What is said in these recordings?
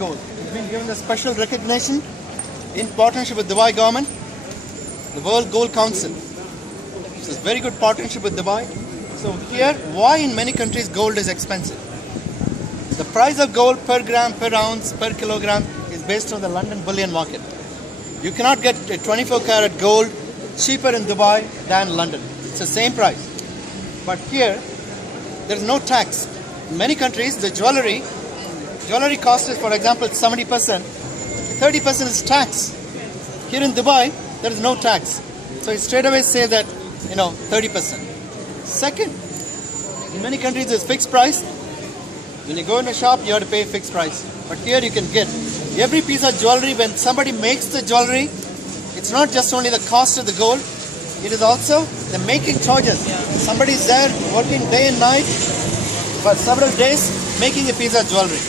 gold. It's been given a special recognition in partnership with Dubai government, the World Gold Council. It's a very good partnership with Dubai. So here, why in many countries gold is expensive? The price of gold per gram, per ounce, per kilogram is based on the London bullion market. You cannot get a 24 karat gold cheaper in Dubai than London. It's the same price. But here, there is no tax. In many countries, the jewelry cost is, for example, 70%. 30% is tax. Here in Dubai, there is no tax. So it straight away say that, 30%. Second, in many countries, there's fixed price. When you go in a shop, you have to pay fixed price. But here you can get every piece of jewelry. When somebody makes the jewelry, it's not just only the cost of the gold, it is also the making charges. Somebody is there working day and night for several days making a piece of jewelry.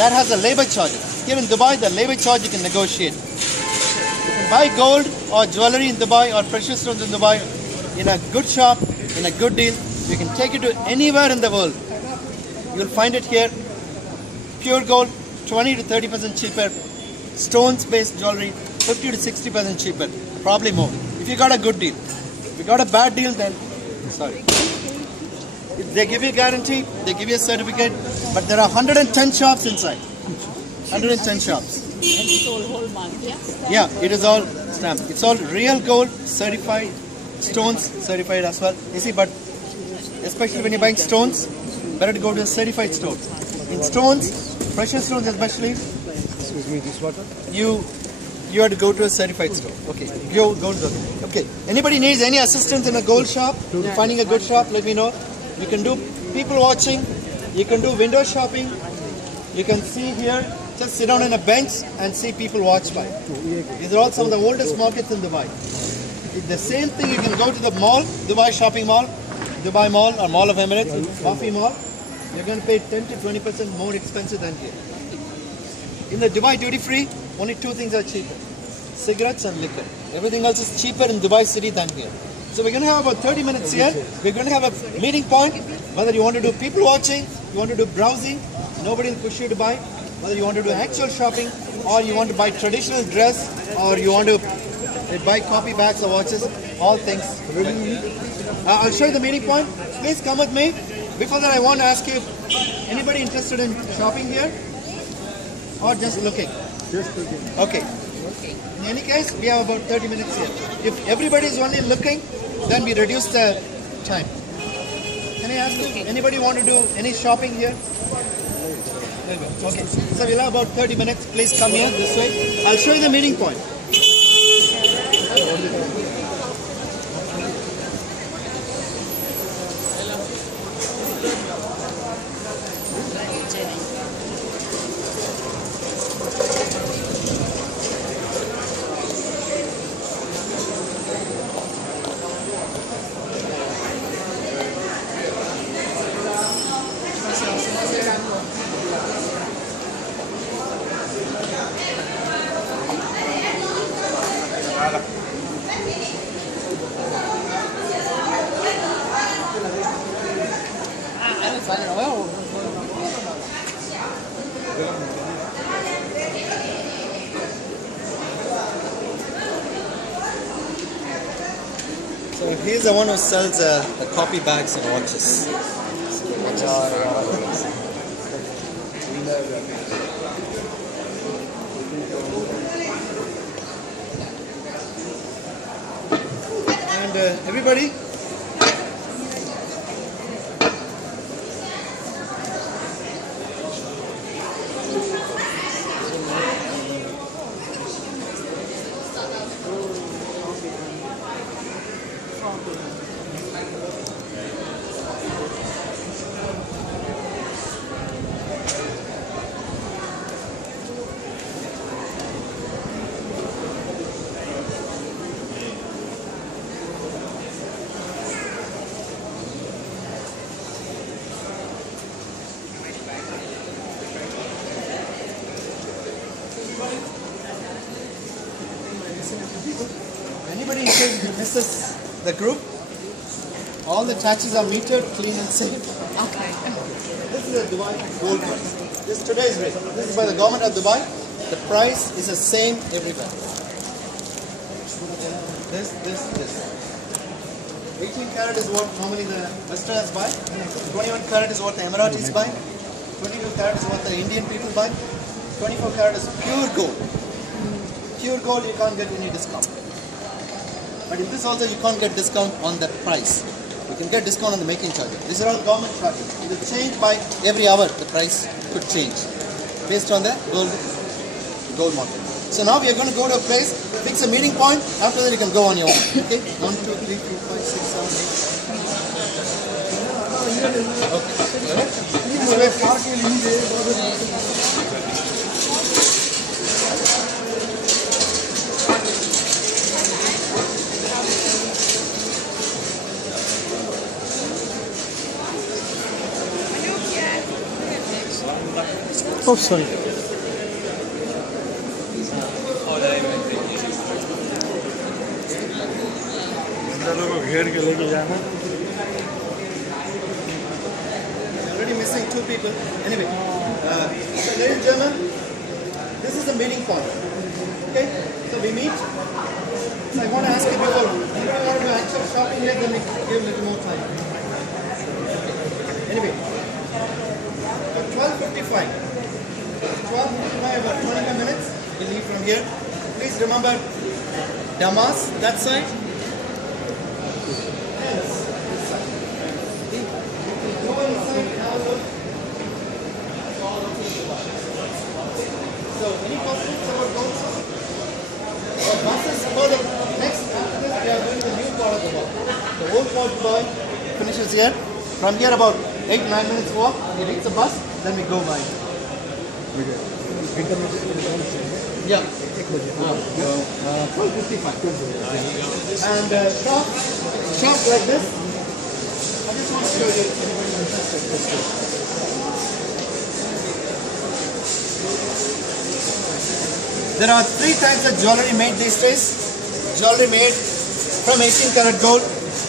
That has a labor charge. Here in Dubai, the labor charge you can negotiate. You can buy gold or jewelry in Dubai or precious stones in Dubai in a good shop, in a good deal. You can take it to anywhere in the world. You'll find it here. Pure gold, 20 to 30% cheaper. Stones-based jewelry, 50 to 60% cheaper. Probably more. If you got a good deal. If you got a bad deal, then sorry. They give you a guarantee, they give you a certificate, but there are 110 shops inside. 110 shops. And it's all hallmark, yeah? Yeah, it is all stamped. It's all real gold, certified, stones certified as well. You see, but especially when you're buying stones, better to go to a certified store. In stones, precious stones especially, Excuse me, this water? you have to go to a certified store. Okay, gold. Okay, anybody needs any assistance in a gold shop, finding a good shop, let me know. You can do people watching, you can do window shopping, you can see here, just sit down on a bench and see people watch by. These are all some of the oldest markets in Dubai. It's the same thing, you can go to the mall, Dubai shopping mall, Dubai Mall or Mall of Emirates, Coffee Mall. You're going to pay 10 to 20% more expensive than here. In the Dubai duty free, only two things are cheaper: cigarettes and liquor. Everything else is cheaper in Dubai city than here. So we're going to have about 30 minutes here. We're going to have a meeting point. Whether you want to do people watching, you want to do browsing, nobody will push you to buy. Whether you want to do actual shopping, or you want to buy traditional dress, or you want to buy copy bags or watches, all things. I'll show you the meeting point. Please come with me. Before that, I want to ask you, anybody interested in shopping here? Or just looking? Just looking. Okay. In any case, we have about 30 minutes here. If everybody is only looking, then we reduce the time. Can I ask you, anybody want to do any shopping here? Okay. So we'll have about 30 minutes. Please come here this way. I'll show you the meeting point. So he's the one who sells the copy bags and watches. And everybody, anybody in case who misses the group, all the taxis are metered, clean and safe. Okay. This is a Dubai gold price. This is today's rate. This is by the government of Dubai. The price is the same everywhere. This. 18 karat is what normally the Westerners buy. 21 karat is what the Emiratis buy. 22 karat is what the Indian people buy. 24 karat is pure gold. Pure gold, you can't get any discount. But in this also you can't get discount on the price. You can get discount on the making charges. These are all government charges. It will change by every hour. The price could change based on the gold market. So now we are going to go to a place, fix a meeting point. After that you can go on your own. Okay? 1, 2, 3, 4, 5, 6, 7, 8. Okay. Oh, sorry. घेर के लेके जाना Already missing 2 people. Anyway, so ladies and gentlemen, this is the meeting point. Okay, so we meet. So I want to ask you before, anybody want to do actual shopping here? Then we give a little more time. Anyway, 12:55. 12:55, about 25 minutes. We leave from here. Please remember Damas, that side. So, any questions about gold? Buses for the next after this, we are doing the new part of the walk. The old part boy finishes here. From here, about 8-9 minutes walk. We reach the bus, then we go by. Yeah. 12:55. And shop like this. I just want to show you. There are 3 types of jewelry made these days. Jewelry made from 18 karat gold.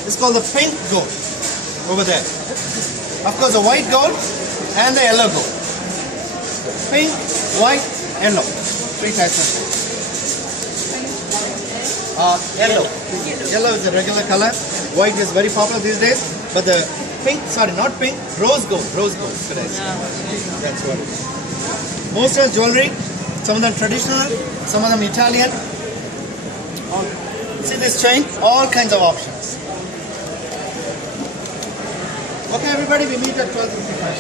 It's called the pink gold over there. Of course, the white gold and the yellow gold. Pink, white, yellow. 3 types of gold. Yellow. Yellow is the regular color. White is very popular these days. But the pink, sorry, not pink, rose gold. Rose gold. That's what it is. Most of the jewelry, some of them traditional, some of them Italian. See this chain? All kinds of options. Okay, everybody, we meet at 12:55.